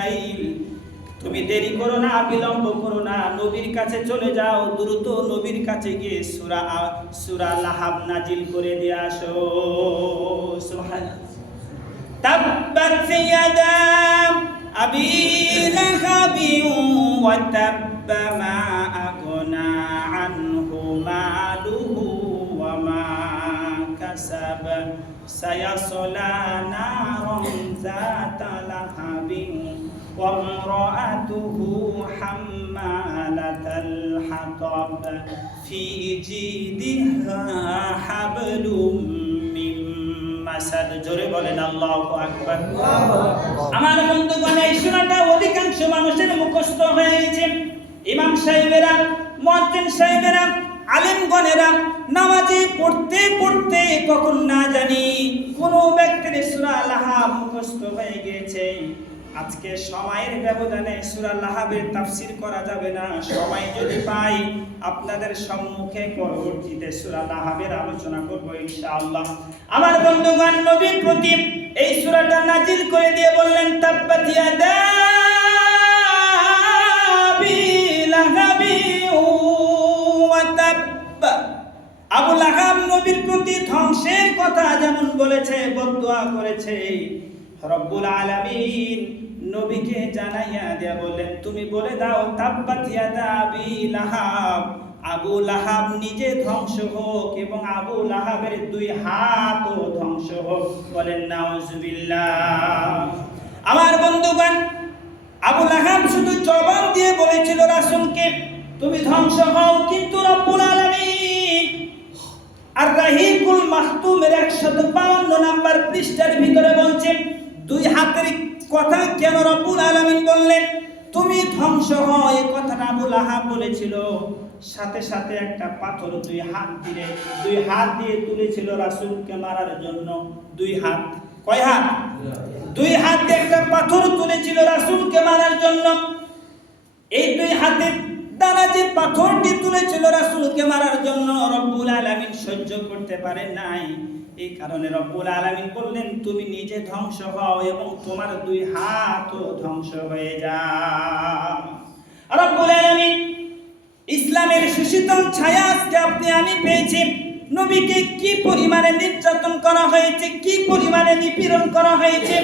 জিবরাইল তুমি দেরি করো না, বিলম্ব করো না, নবীর কাছে চলে যাও, দ্রুত নবীর কাছে গিয়ে সূরা লাহাব নাজিল করে দিয়ে আসো। সুবহানাল্লাহ। তাব্বাত ইয়াদা আবি লাহাবিন ওয়া তাব্বা মা আগনা আনহু মালুহু ওয়া মা কাসাব সায়াসলা নারান যাতা লাহাবিন ওয়া ইমরাআতুহু হাম্মালাতাল হাতাব ফি জিদিহা হাবলুম মিন মাসাদ। জোরে বলেন আল্লাহু আকবার। আমার বন্ধুগণ, এই সূরাটা অধিকাংশ মানুষের মুখস্থ হয়ে গেছে। ইমাম সাহেবেরা, মুয়াজ্জিন সাহেবেরা, আলেমগণেরা নামাজে পড়তে পড়তে কখন না জানি কোন ব্যক্তির সূরা লাহাব মুখস্থ হয়ে গিয়েছে। আজকে সময়ের ব্যবধানে সূরা লাহাবের তাফসীর করা যাবে না। সময় যদি পাই আপনাদের সম্মুখে পরবর্তীতে সূরা লাহাবের আলোচনা করব ইনশাআল্লাহ। আমার বন্ধুগণ, নবীর প্রতি এই সূরাটা নাজিল করে দিয়ে বললেন তাব্বাত ইয়াদা আবি লাহাবি ওয়া তাব্ব। আবু লাহাব নবীর প্রতি ধ্বংসের কথা যেমন বলেছে, বদদুয়া করেছে, রব্বুল আলামিন নবীকে জানাইয়া দিয়া বললেন তুমি বলে দাও তাব্বাত ইয়াদা আবি লাহাব, আবু লাহাব নিজে ধ্বংস হোক এবং আবু লাহাবের দুই হাতও ধ্বংস হোক। বলেন নাউজুবিল্লাহ। আমার বন্ধুগণ, আবু লাহাব শুধু জবান দিয়ে বলেছিল রাসূলকে তুমি ধ্বংস হও, কিন্তু রব্বুল আলামিন আর রাহিকুল মাহতুমের 152 নাম্বার পৃষ্ঠার ভিতরে বলছেন দুই হাতের কথা কেন রব্বুল আলামিন বললেন তুমি ধ্বংস হও। এই কথাটা আবু লাহাব বলেছিল, সাথে সাথে একটা পাথর দুই হাত দিয়ে তুলেছিল রাসূলকে মারার জন্য। দুই হাত, কয় হাত? দুই হাত দিয়ে একটা পাথর তুলেছিল রাসূলকে মারার জন্য। এই দুই হাতের দ্বারা যে পাথরটি তুলেছিল রাসূলকে মারার জন্য রব্বুল আলামিন সহ্য করতে পারেন নাই। এই কারণে রব্বুল আলামিন বললেন তুমি নিজে ধ্বংস হও এবং তোমার দুই হাতও ধ্বংস হয়ে যাও। রব্বুল আলামিন ইসলামের সুশীতল ছায়া আজকে আপনি আমি পেয়েছি। নবীকে কি পরিমাণে নির্যাতন করা হয়েছে, কি পরিমাণে নিপীড়ন করা হয়েছে,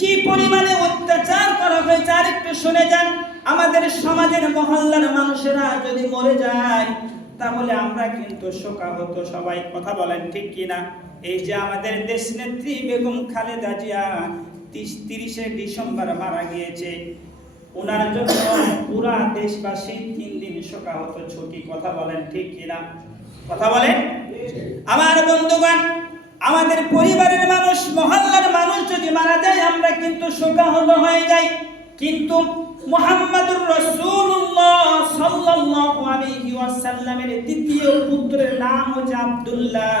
কি পরিমাণে অত্যাচার করা হয়েছে আর একটু শুনে যান। আমাদের সমাজের মহল্লার মানুষেরা যদি মরে যায় তাহলে আমরা কিন্তু শোকাহত সবাই। কথা বলেন ঠিক কিনা? এই যে আমাদের দেশ নেত্রী বেগম খালেদা জিয়া 30শে ডিসেম্বর মারা গিয়েছে, ওনার জন্য পুরা দেশবাসী 3 দিন শোকাহত ছুটি। কথা বলেন ঠিক কিনা? কথা বলেন। আমার বন্ধুগণ, আমাদের পরিবারের মানুষ, মহল্লার মানুষ যদি মারা যায় আমরা কিন্তু শোকাহত হয়ে যাই, কিন্তু মুহাম্মাদুর রাসূলুল্লাহ সাল্লাল্লাহু আলাইহি ওয়াসাল্লামের দ্বিতীয় পুত্রের নাম হচ্ছে আব্দুল্লাহ,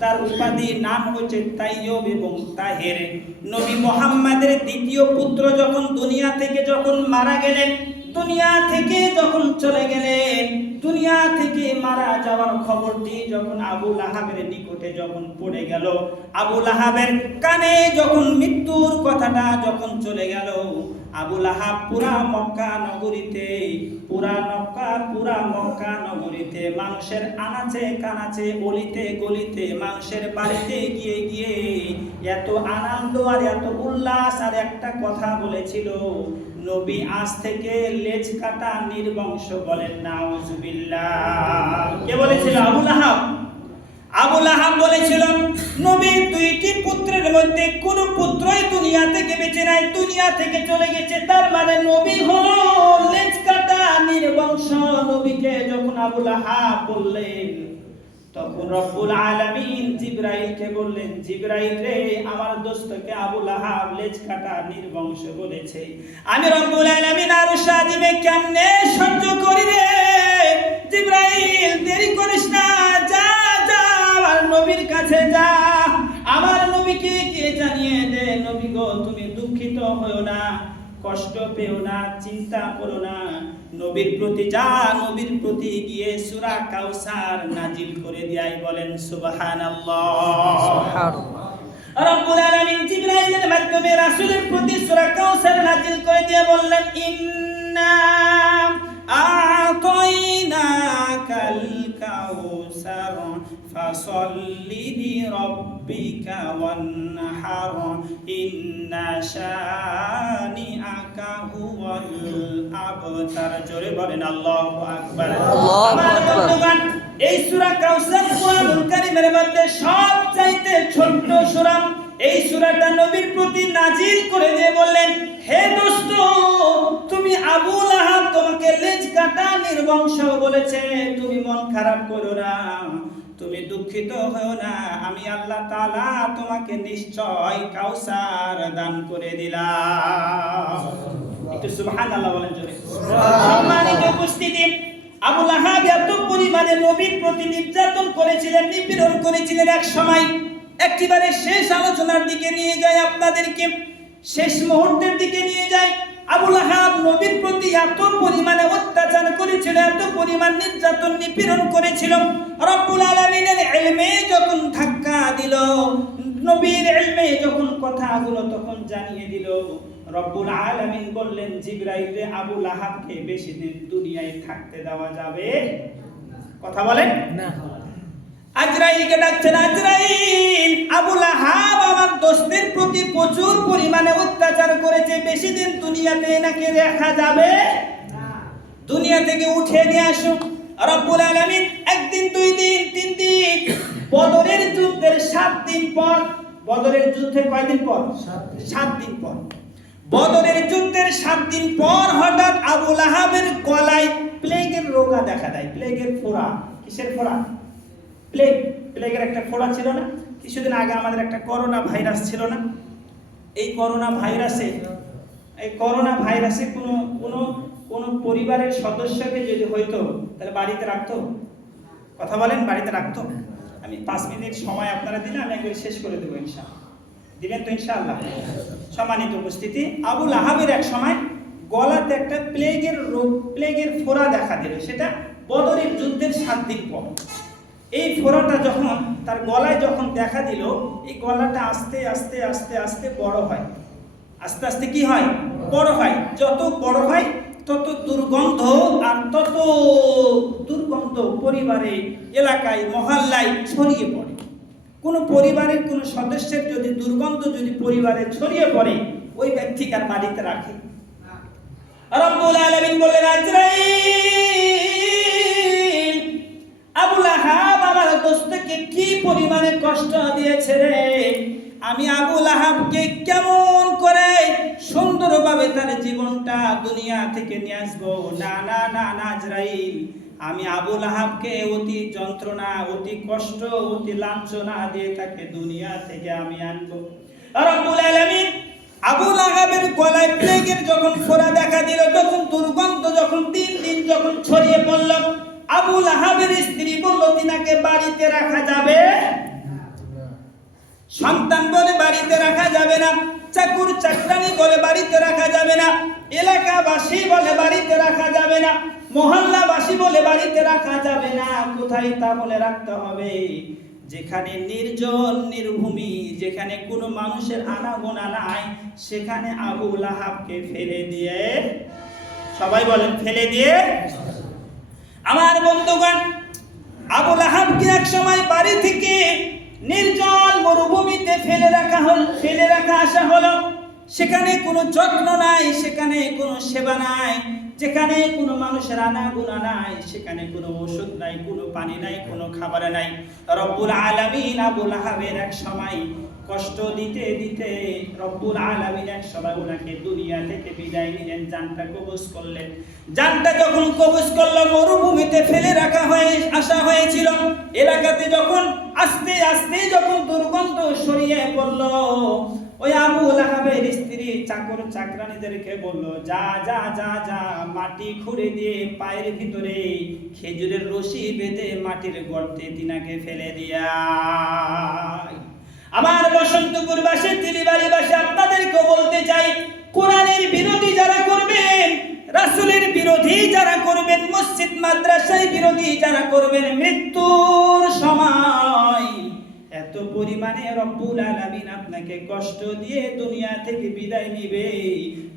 তার উপাধি নাম হচ্ছে তাইয়্যব এবং তাহের। নবী মুহাম্মাদের দ্বিতীয় পুত্র যখন দুনিয়া থেকে মারা গেলেন, দুনিয়া থেকে যখন চলে গেলেন, দুনিয়া থেকে মারা যাওয়ার খবরটি যখন আবু লাহাবের নিকটে যখন পড়ে গেল, আবু লাহাবের কানে যখন মৃত্যুর কথাটা যখন চলে গেল, আবু লাহাব পুরা মক্কা নগরীতে মানুষের আনাচে কানাচে, অলিতে গলিতে, মানুষের বাড়িতে গিয়ে গিয়ে এত আনন্দ আর এত উল্লাস আর একটা কথা বলেছিল, নবী আজ থেকে লেজ কাটা নির্বংশ। বলেন নাউজুবিল্লাহ। কে বলেছিল? আবু লাহাব। আবু লাহাব বলেছিল নবীর 2টি পুত্রের মধ্যে কোন পুত্রই দুনিয়া থেকে বেঁচে নাই, দুনিয়া থেকে চলে গেছে, তার মানে নবী হলো লেজ কাটা নির্বংশ। নবীকে যখন আবু লাহাব বললেন তখন রব্বুল আলামিন জিবরাইলকে বললেন জিবরাইল রে, আমার দোস্তকে আবু লাহাব লেজ কাটা নির্বংশ বলেছে, আমি রব্বুল আলামিন আরশ আজিমে কেমনে সহ্য করি রে। জিবরাইল দেরি করিস না, যা আমার নবীর কাছে যা, আমার নবীকে গিয়ে জানিয়ে দে, নবী গো তুমি দুঃখিত হয়ো না, কষ্ট পেও না, চিন্তা করো না, নবীর প্রতি যা, নবীর প্রতি গিয়ে সূরা কাউসার নাজিল করে দিয়াই। বলেন সুবহানাল্লাহ। রব্বুল আলামিন জিবরাইলের মাধ্যমে রাসূলের প্রতি সূরা কাউসার নাযিল করে দিয়ে বললেন, ইন্না আ'তাইনাকাল কাউসার ফাসাল্লি লিরাব্বিকা ওয়ানহার ইন্না শানিআকা হুয়াল আবতার। জোরে বলেন আল্লাহু আকবার। আমার বন্ধুগণ, এই সূরা কাউসার কুরআনুল কারীমের মধ্যে সবচাইতে ছোট্ট সূরা। এই সূরাটা নবীর প্রতি নাজিল করে দিয়ে বললেন, হে দোস্ত, তুমি আবু লাহাব তোমাকে লেজ কাটা নির্বংশ বলেছে, তুমি মন খারাপ করো না, তুমি দুঃখিত হও না, আমি আল্লাহ তাআলা তোমাকে নিশ্চয় কাউসার দান করে দিলাম। একটু সুবহানাল্লাহ বলেন জোরে। সম্মানিত উপস্থিতি, আবু লাহাব এত পরিমাণে নবীর প্রতি নির্যাতন করেছিলেন, নিপীড়ন করেছিলেন। এক সময় একেবারে শেষ আলোচনার দিকে নিয়ে যায়, আপনাদেরকে শেষ মুহূর্তের দিকে নিয়ে যায়। আবু লাহাব নবীর প্রতি এত পরিমাণে অত্যাচার করেছিল, এত পরিমাণ নির্যাতন নিপীড়ন করেছিল। রব্বুল আলামিনের ইলমে যখন ধাক্কা দিল, নবীর ইলমে যখন কথাগুলো তখন জানিয়ে দিল, রব্বুল আলামিন বললেন জিবরাইল, আবু লাহাবকে বেশি দিন দুনিয়ায় থাকতে দেওয়া যাবে কথা বলেন না। আজরাইলকে ডাকছেন, আজরাইল, আবু লাহাব আমার দোস্তের প্রতি প্রচুর পরিমাণে অত্যাচার করেছে, বেশি দিন দুনিয়াতে নাকি রাখা যাবে না, দুনিয়া থেকে উঠে নিয়ে আসুন। রব্বুল আলামিন একদিন, দুই দিন, তিন দিন, বদরের যুদ্ধের 7 দিন পর, বদরের যুদ্ধের কয়দিন পর? 7 দিন পর। বদরের যুদ্ধের 7 দিন পর হঠাৎ আবু লাহাবের গলায় প্লেগের রোগা দেখা দেয়। প্লেগের ফোড়া। কিসের ফোড়া? প্লেগের একটা ফোড়া ছিল না? কিছুদিন আগে আমাদের একটা করোনা ভাইরাস ছিল না? এই করোনা ভাইরাসে কোনো পরিবারের সদস্যকে যদি হইতো তাহলে বাড়িতে রাখতো? কথা বলেন, বাড়িতে রাখতো? আমি 5 মিনিট সময় আপনারা দিলে আমি একবার শেষ করে দেবো ইনশাআল্লাহ। দিবেন তো ইনশাআল্লাহ? সম্মানিত উপস্থিতি, আবু লাহাবের এক সময় গলাতে একটা প্লেগের ফোড়া দেখা দিল। সেটা বদরের যুদ্ধের 7 দিন পর। এই ফোড়াটা যখন তার গলায় যখন দেখা দিল, এই গলাটা আস্তে আস্তে আস্তে আস্তে বড় হয়। আস্তে আস্তে কি হয়? বড় হয়। যত বড় হয় তত দুর্গন্ধ, আর তত দুর্গন্ধ পরিবারে, এলাকায়, মহল্লায় ছড়িয়ে পড়ে। কোনো পরিবারের কোনো সদস্যের যদি দুর্গন্ধ যদি পরিবারে ছড়িয়ে পড়ে, ওই ব্যক্তিকে আর বাড়িতে রাখে। রব্বুল আলামিন বললেন, আজরাইল, আবু লাহাব আমার দোস্তকে কি পরিমাণে কষ্ট দিয়েছে রে, আমি আবু লাহাবকে কেমন করে সুন্দরভাবে তার জীবনটা দুনিয়া থেকে নিয়ে আসবো। না না না না আজরাইল, আমি আবু লাহাবকে অতি যন্ত্রণা, অতি কষ্ট, অতি লাঞ্ছনা দিয়ে তাকে দুনিয়া থেকে আমি আনবো। রব্বুল আলামিন আবু লাহাবের গলায় প্লেগের যখন ফোড়া দেখা দিল, যখন দুর্গন্ধ যখন 3 দিন যখন ছড়িয়ে পড়ল, আবু লাহাবের স্ত্রী বলল, তিনাকে বাড়িতে রাখা যাবে না, সন্তান বলে বাড়িতে রাখা যাবে না, চাকর চাকরানি বলে বাড়িতে রাখা যাবে না, এলাকাবাসী বলে বাড়িতে রাখা যাবে না, মহল্লাবাসী বলে বাড়িতে রাখা যাবে না। কোথায় তা বলে রাখতে হবে? যেখানে নির্জন নির্ভূমি, যেখানে কোনো মানুষের আনাগোনা নাই, সেখানে আবু লাহাবকে ফেলে দিয়ে, সবাই বলেন ফেলে দিয়ে। আমার বন্ধুগণ, আবু লাহাবকে এক সময় বাড়ি থেকে নির্জন মরুভূমিতে ফেলে রাখা আসা হলো। সেখানে কোনো যত্ন নাই, সেখানে কোনো সেবা নাই, যেখানে কোনো মানুষের আনাগোনা নাই, সেখানে কোনো ওষুধ নাই, কোনো পানি নাই, কোনো খাবার নাই। রব্বুল আলামিন আবু লাহাবের এক সময় কষ্ট দিতে দিতে রব্বুল আলামিন এক সময় ওনাকে দুনিয়া থেকে বিদায় নিলেন, জানটা কবজ করলেন। জানটা যখন কবজ করল, মরুভূমিতে ফেলে রাখা আসা হয়েছিল, এলাকাতে যখন আস্তে আস্তে যখন দুর্গন্ধ ছড়িয়ে পড়ল, ওই আবু লাহাবের স্ত্রী চাকর চাকরানীদেরকে বলল, যা যা যা যা, মাটি খুঁড়ে দিয়ে পায়ের ভিতরে খেজুরের রশি বেঁধে মাটির গর্তে তিনাকে ফেলে দিয়া। আমার বসন্তপুর বাসী, তিলিবাড়ি বাসী, আপনাদেরকে বলতে চাই, কোরআনের বিরোধী যারা করবেন, রাসূলের বিরোধী যারা করবেন, মসজিদ মাদ্রাসার বিরোধী যারা করবেন, মৃত্যুর সময় এত পরিমাণে রব্বুল আলামিন আপনাকে কষ্ট দিয়ে দুনিয়া থেকে বিদায় নিবে,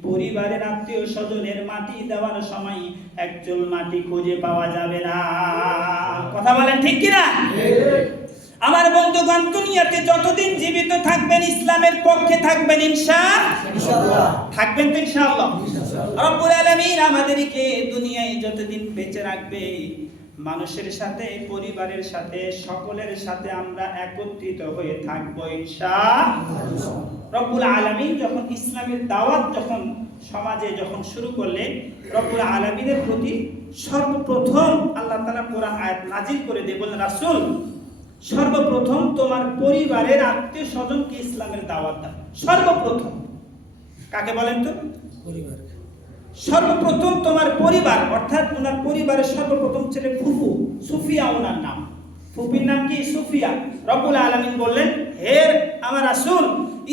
পরিবারের আত্মীয় স্বজনের মাটি দেওয়ার সময় একচুল মাটি খুঁজে পাওয়া যাবে না। কথা বলেন ঠিক কিনা? আমার বন্ধুগণ, দুনিয়াতে যতদিন জীবিত থাকবেন ইসলামের পক্ষে থাকবেন ইনশাআল্লাহ। থাকবেন তো ইনশাআল্লাহ? রব্বুল আলামিন আমাদেরকে দুনিয়ায় যতদিন বেঁচে রাখবে, মানুষের সাথে, পরিবারের সাথে, সকলের সাথে আমরা একত্রিত হয়ে থাকবো ইনশাআল্লাহ। রব্বুল আলামিন যখন ইসলামের দাওয়াত যখন সমাজে যখন শুরু করলেন, রব্বুল আলামিনের প্রতি সর্বপ্রথম আল্লাহ তাআলা কোরআন আয়াত নাজিল করে দিয়ে বললেন, রাসূল সর্বপ্রথম তোমার পরিবারের আত্মীয় স্বজনকে ইসলামের দাওয়াত দাও। সর্বপ্রথম কাকে বলেন তো? পরিবার। সর্বপ্রথম তোমার পরিবার, অর্থাৎ ওনার পরিবারের সর্বপ্রথম ছেলে ফুফু, সুফিয়া ওনার নাম। ফুফির নাম কি? সুফিয়া। রব্বুল আলামিন বললেন, হে আমার রাসূল,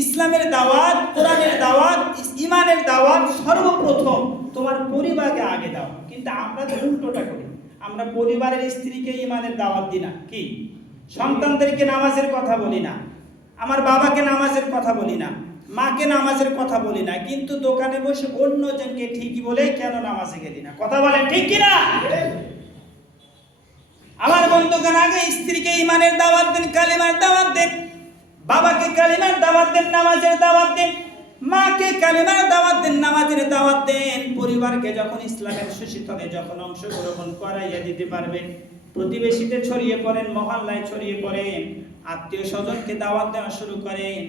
ইসলামের দাওয়াত, কোরআনের দাওয়াত, ঈমানের দাওয়াত সর্বপ্রথম তোমার পরিবারকে আগে দাও। কিন্তু আমরা তো উল্টোটা করি, আমরা পরিবারের স্ত্রীকে ঈমানের দাওয়াত দিই না, কি সন্তানদেরকে নামাজের কথা বলি না, আমার বাবাকে নামাজের কথা বলি না, মাকে নামাজের কথা বলি না, কিন্তু দোকানে বসে অন্যজনকে ঠিকই বলে কেন নামাজে গেলি না? কথা বলেন ঠিক কিনা? আমার বন্ধুগণ, আগে স্ত্রীকে ঈমানের দাওয়াত দেন, কালিমার দাওয়াত দেন, বাবাকে কালিমার দাওয়াত দেন, নামাজের দাওয়াত দেন, মাকে কালিমার দাওয়াত দেন, নামাজের দাওয়াত দেন। পরিবারকে যখন ইসলামের সুশীতলে যখন অংশগ্রহণ করাইয়া দিতে পারবেন, প্রতিবেশীতে ছড়িয়ে পড়েন, মহল্লায় ছড়িয়ে পড়েন, আত্মীয় স্বজনকে দাওয়াত দেওয়া শুরু করেন,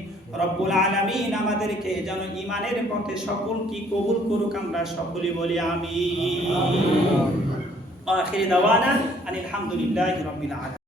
রব্বুল আলামিন আমাদেরকে যেন ঈমানের পথে সকল কি কবুল করুক। আমরা সকলে বলি আমিন। আখির দাওয়ানা আলহামদুলিল্লাহি রাব্বিল আলামিন।